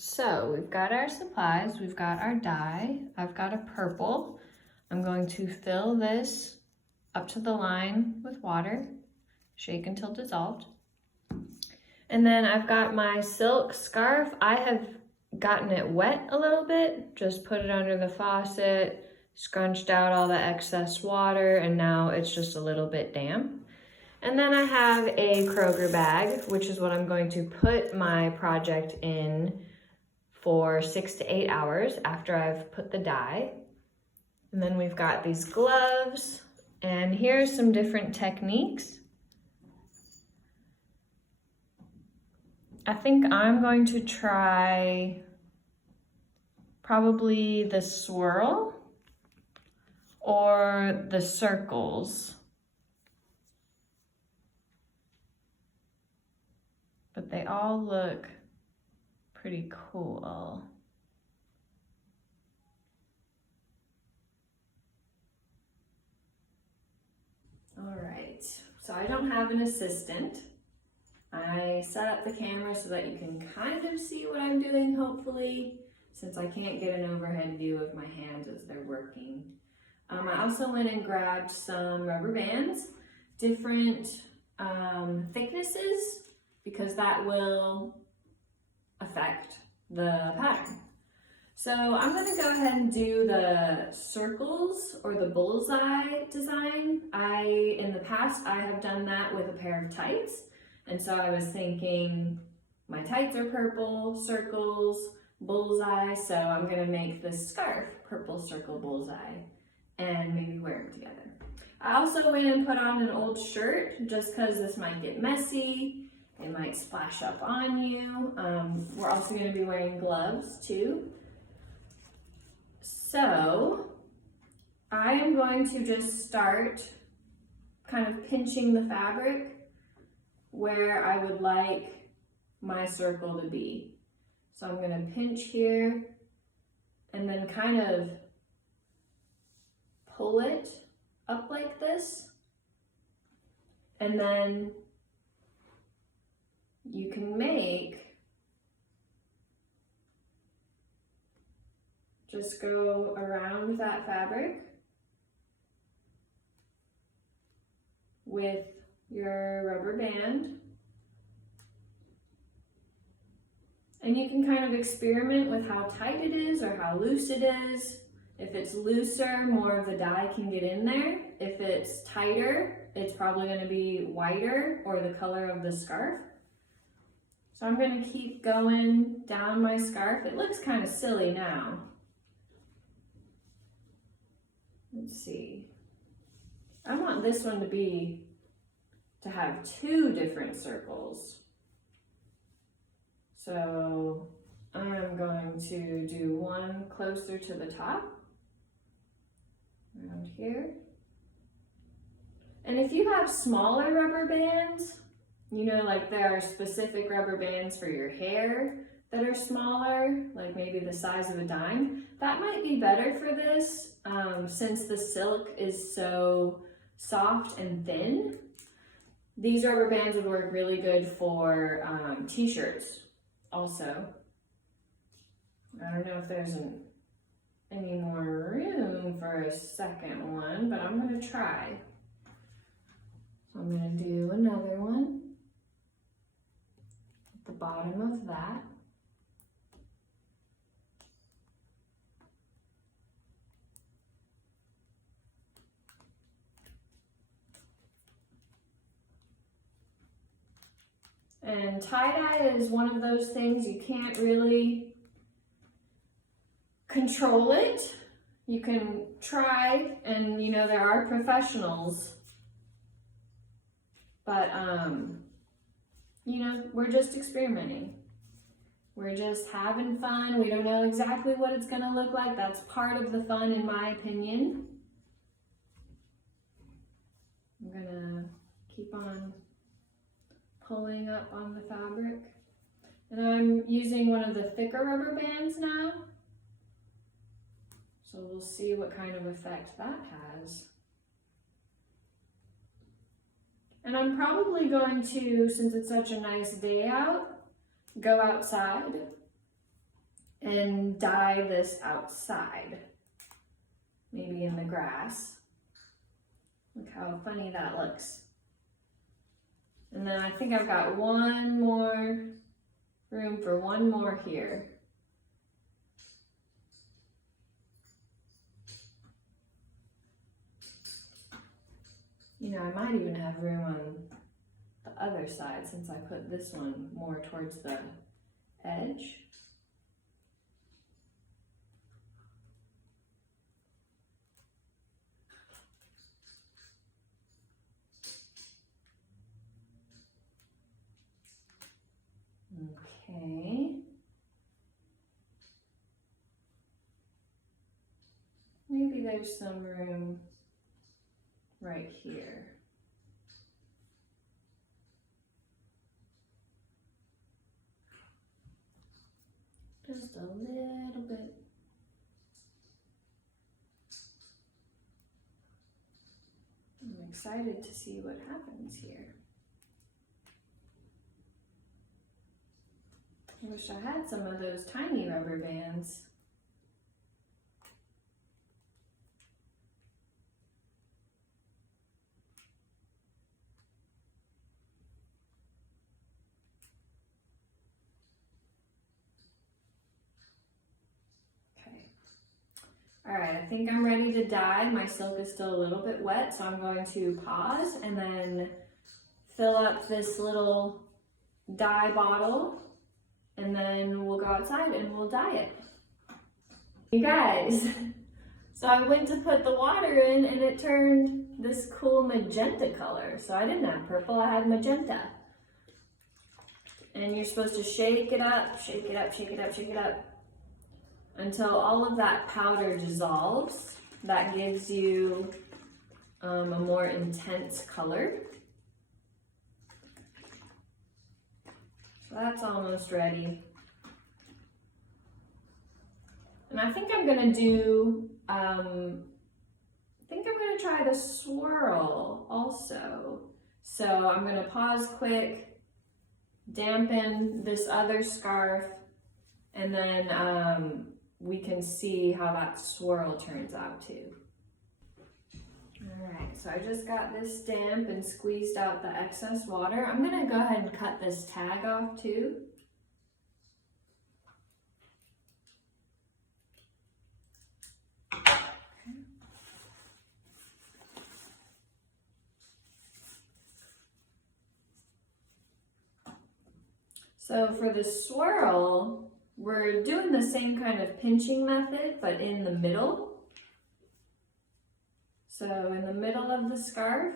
So we've got our supplies, we've got our dye. I've got a purple. I'm going to fill this up to the line with water, shake until dissolved. And then I've got my silk scarf. I have gotten it wet a little bit, just put it under the faucet, scrunched out all the excess water, and now it's just a little bit damp. And then I have a Kroger bag, which is what I'm going to put my project in for 6 to 8 hours after I've put the dye. And then we've got these gloves, and here's some different techniques. I think I'm going to try probably the swirl or the circles. But they all look pretty cool. All right, so I don't have an assistant. I set up the camera so that you can kind of see what I'm doing, hopefully, since I can't get an overhead view of my hands as they're working. I also went and grabbed some rubber bands, different thicknesses, because that will affect the pattern. So I'm going to go ahead and do the circles or the bullseye design. In the past, I have done that with a pair of tights. And so I was thinking my tights are purple, circles, bullseye. So I'm going to make this scarf purple circle bullseye and maybe wear them together. I also went and put on an old shirt just because this might get messy. It might splash up on you. We're also going to be wearing gloves too. So I am going to just start kind of pinching the fabric where I would like my circle to be. So I'm going to pinch here and then kind of pull it up like this. And then you can just go around that fabric with your rubber band. And you can kind of experiment with how tight it is or how loose it is. If it's looser, more of the dye can get in there. If it's tighter, it's probably going to be whiter or the color of the scarf. So I'm going to keep going down my scarf. It looks kind of silly now. Let's see. I want this one to have 2 different circles. So I'm going to do one closer to the top, around here. And if you have smaller rubber bands, you know, like there are specific rubber bands for your hair that are smaller, like maybe the size of a dime, that might be better for this since the silk is so soft and thin. These rubber bands would work really good for t-shirts also. I don't know if there's any more room for a second one, but I'm going to try. So I'm going to do another one at the bottom of that. And tie-dye is one of those things you can't really control it. You can try, and you know, there are professionals, but you know, we're just experimenting. We're just having fun. We don't know exactly what it's gonna look like. That's part of the fun, in my opinion. I'm gonna keep on pulling up on the fabric. And I'm using one of the thicker rubber bands now. So we'll see what kind of effect that has. And I'm probably going to, since it's such a nice day out, go outside and dye this outside, maybe in the grass. Look how funny that looks. And then I think I've got one more room for one more here. You know, I might even have room on the other side since I put this one more towards the edge. Okay. Maybe there's some room right here. Just a little bit. I'm excited to see what happens here. I wish I had some of those tiny rubber bands. All right, I think I'm ready to dye. My silk is still a little bit wet, so I'm going to pause and then fill up this little dye bottle, and then we'll go outside and we'll dye it. You guys, so I went to put the water in and it turned this cool magenta color. So I didn't have purple, I had magenta. And you're supposed to shake it up, shake it up, shake it up, shake it up, until all of that powder dissolves. That gives you a more intense color. So that's almost ready. And I think I'm gonna do, try the swirl also. So I'm gonna pause quick, dampen this other scarf, and then we can see how that swirl turns out too. All right, so I just got this damp and squeezed out the excess water. I'm gonna go ahead and cut this tag off too. So for the swirl, we're doing the same kind of pinching method, but in the middle. So in the middle of the scarf,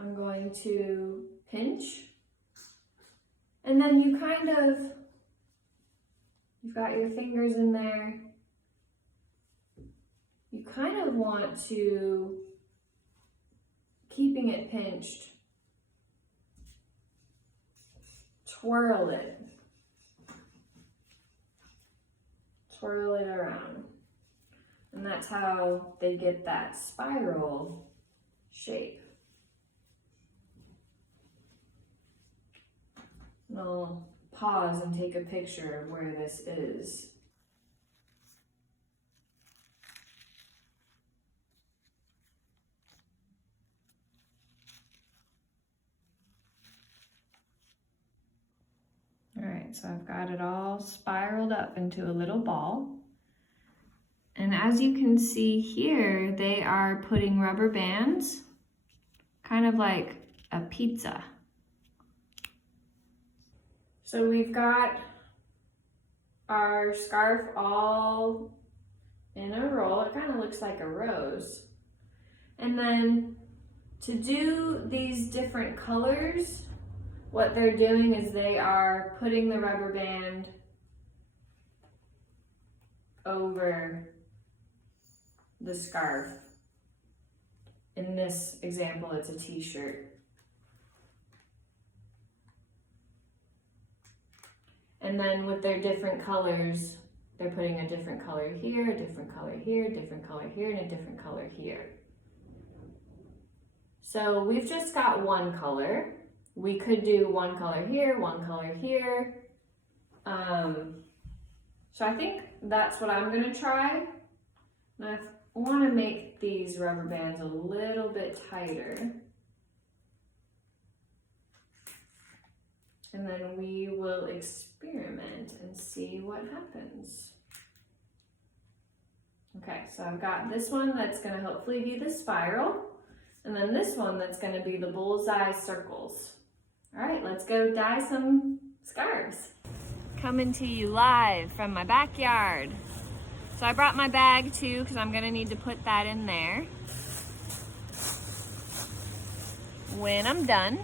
I'm going to pinch. And then you you've got your fingers in there. You kind of want to, keeping it pinched, twirl it. Twirl it around. And that's how they get that spiral shape. And I'll pause and take a picture of where this is. All right, so I've got it all spiraled up into a little ball. And as you can see here, they are putting rubber bands, kind of like a pizza. So we've got our scarf all in a roll. It kind of looks like a rose. And then to do these different colors, what they're doing is they are putting the rubber band over the scarf. In this example, it's a t-shirt. And then with their different colors, they're putting a different color here, a different color here, a different color here, and a different color here. So we've just got one color. We could do one color here, one color here. So I think that's what I'm gonna try. And I wanna make these rubber bands a little bit tighter. And then we will experiment and see what happens. Okay, so I've got this one that's gonna hopefully be the spiral, and then this one that's gonna be the bullseye circles. All right, let's go dye some scarves. Coming to you live from my backyard. So I brought my bag too, because I'm gonna need to put that in there when I'm done.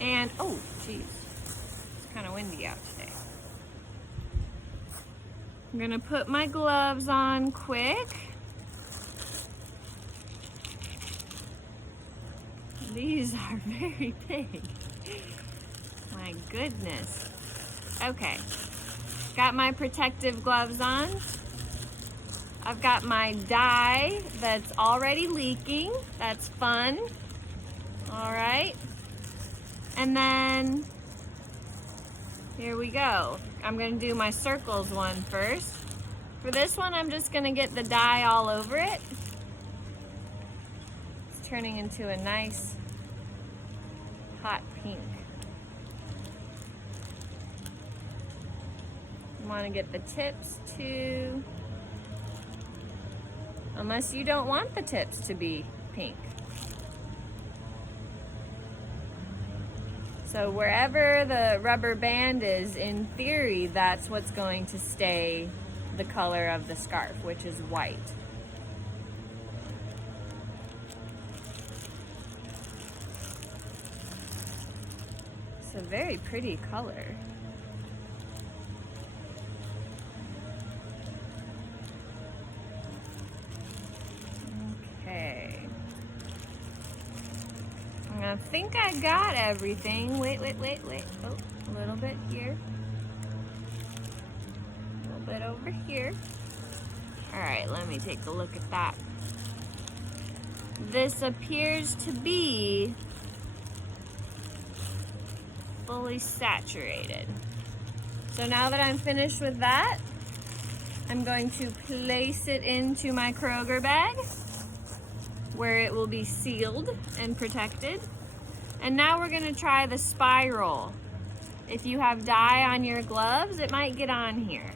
And, oh, geez, it's kind of windy out today. I'm gonna put my gloves on quick. These are very big. My goodness. Okay, got my protective gloves on. I've got my dye that's already leaking. That's fun. All right. And then, here we go. I'm gonna do my circles one first. For this one, I'm just gonna get the dye all over it. It's turning into a nice hot pink. You wanna get the tips too. Unless you don't want the tips to be pink. So wherever the rubber band is, in theory, that's what's going to stay the color of the scarf, which is white. It's a very pretty color. Okay. I think I got everything. Wait. Oh, a little bit here. A little bit over here. All right, let me take a look at that. This appears to be fully saturated. So now that I'm finished with that, I'm going to place it into my Kroger bag where it will be sealed and protected. And now we're gonna try the spiral. If you have dye on your gloves, it might get on here.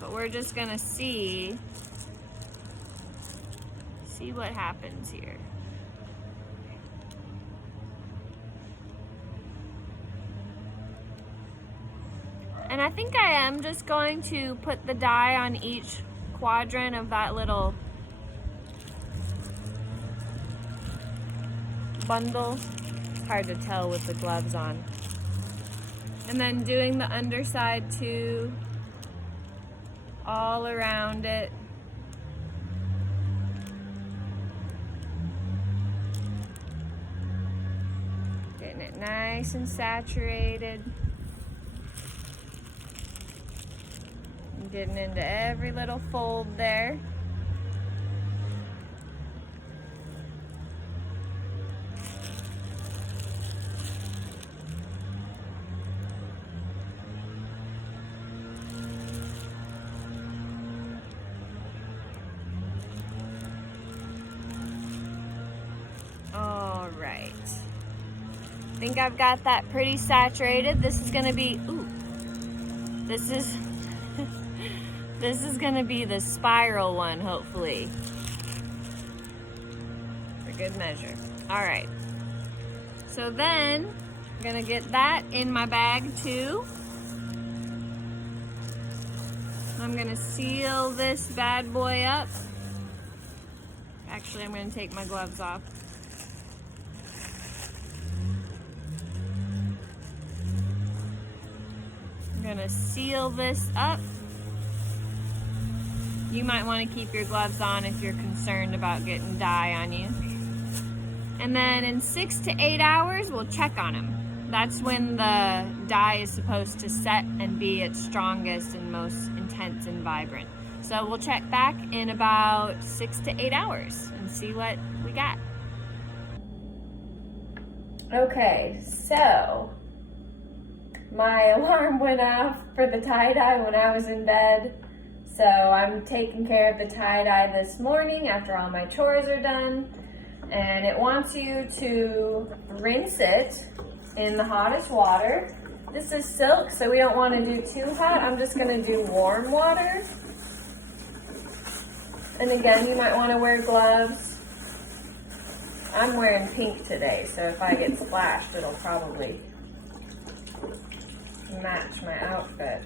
But we're just gonna see what happens here. And I think I am just going to put the dye on each quadrant of that little bundle. It's hard to tell with the gloves on. And then doing the underside too, all around it. Getting it nice and saturated. And getting into every little fold there. I think I've got that pretty saturated. This is gonna be, this is gonna be the spiral one, hopefully. For good measure. All right. So then, I'm gonna get that in my bag too. I'm gonna seal this bad boy up. Actually, I'm gonna take my gloves off. I'm gonna seal this up. You might want to keep your gloves on if you're concerned about getting dye on you. And then in 6 to 8 hours, we'll check on them. That's when the dye is supposed to set and be its strongest and most intense and vibrant. So we'll check back in about 6 to 8 hours and see what we got. Okay, so My alarm went off for the tie-dye when I was in bed. So I'm taking care of the tie-dye this morning after all my chores are done. And it wants you to rinse it in the hottest water. This is silk, so we don't want to do too hot. I'm just going to do warm water. And again, you might want to wear gloves. I'm wearing pink today, so if I get splashed, it'll probably match my outfit.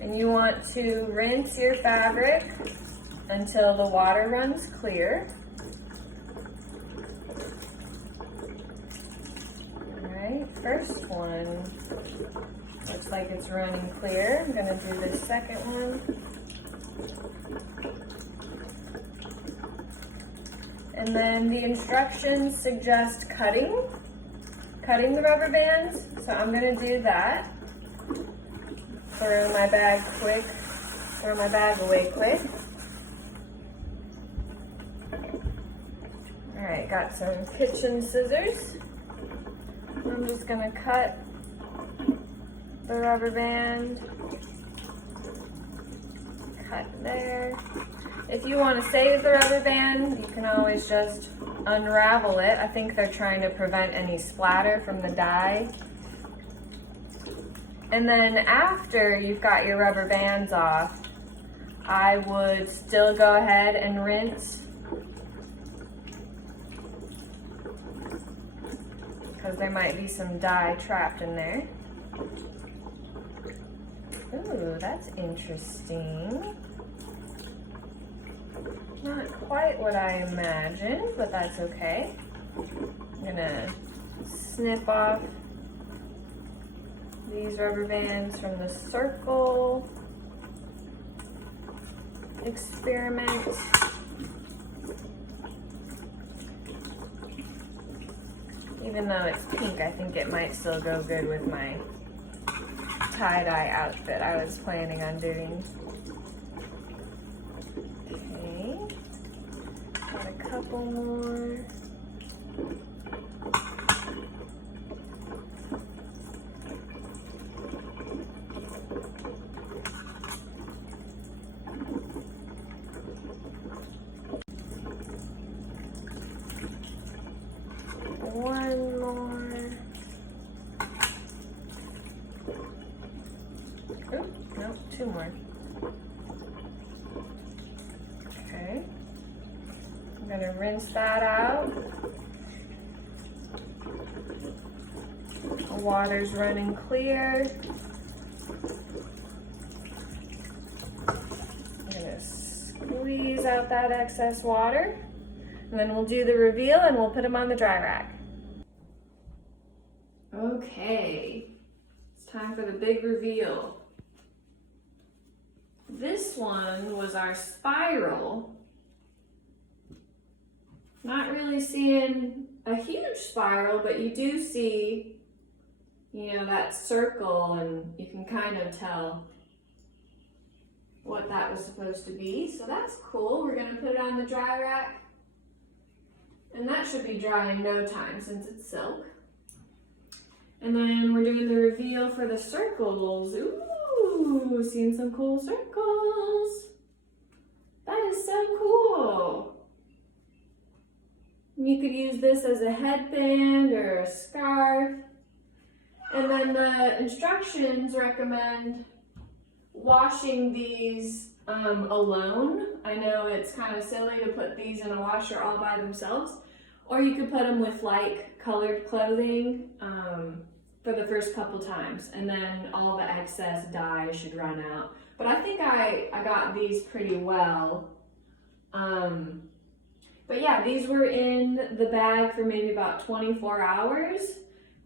And you want to rinse your fabric until the water runs clear. All right, first one looks like it's running clear. I'm gonna do the second one. And then the instructions suggest cutting the rubber bands. So I'm gonna do that. Throw my bag away quick. All right, got some kitchen scissors. I'm just gonna cut the rubber band. Cut there. If you want to save the rubber band, you can always just unravel it. I think they're trying to prevent any splatter from the dye. And then after you've got your rubber bands off, I would still go ahead and rinse, because there might be some dye trapped in there. Ooh, that's interesting. Not quite what I imagined, but that's okay. I'm gonna snip off these rubber bands from the circle experiment. Even though it's pink, I think it might still go good with my tie-dye outfit I was planning on doing. Okay, got a couple more. One more. Oh, no, two more. Okay. I'm gonna rinse that out. The water's running clear. I'm gonna squeeze out that excess water. And then we'll do the reveal and we'll put them on the dry rack. Okay, it's time for the big reveal. This one was our spiral. Not really seeing a huge spiral, but you do see, you know, that circle, and you can kind of tell what that was supposed to be. So that's cool. We're gonna put it on the dry rack. And that should be dry in no time since it's silk. And then we're doing the reveal for the circles. Ooh, seeing some cool circles. That is so cool. You could use this as a headband or a scarf. And then the instructions recommend washing these alone. I know it's kind of silly to put these in a washer all by themselves, or you could put them with like colored clothing for the first couple times, and then all the excess dye should run out. But I think I got these pretty well. But yeah, these were in the bag for maybe about 24 hours,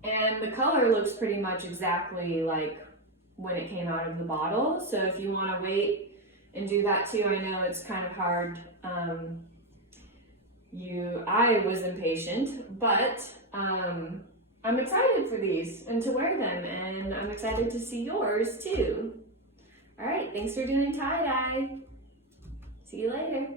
and the color looks pretty much exactly like when it came out of the bottle. So if you want to wait and do that too, I know it's kind of hard. I was impatient, but I'm excited for these and to wear them, and I'm excited to see yours too. All right, thanks for doing tie-dye. See you later.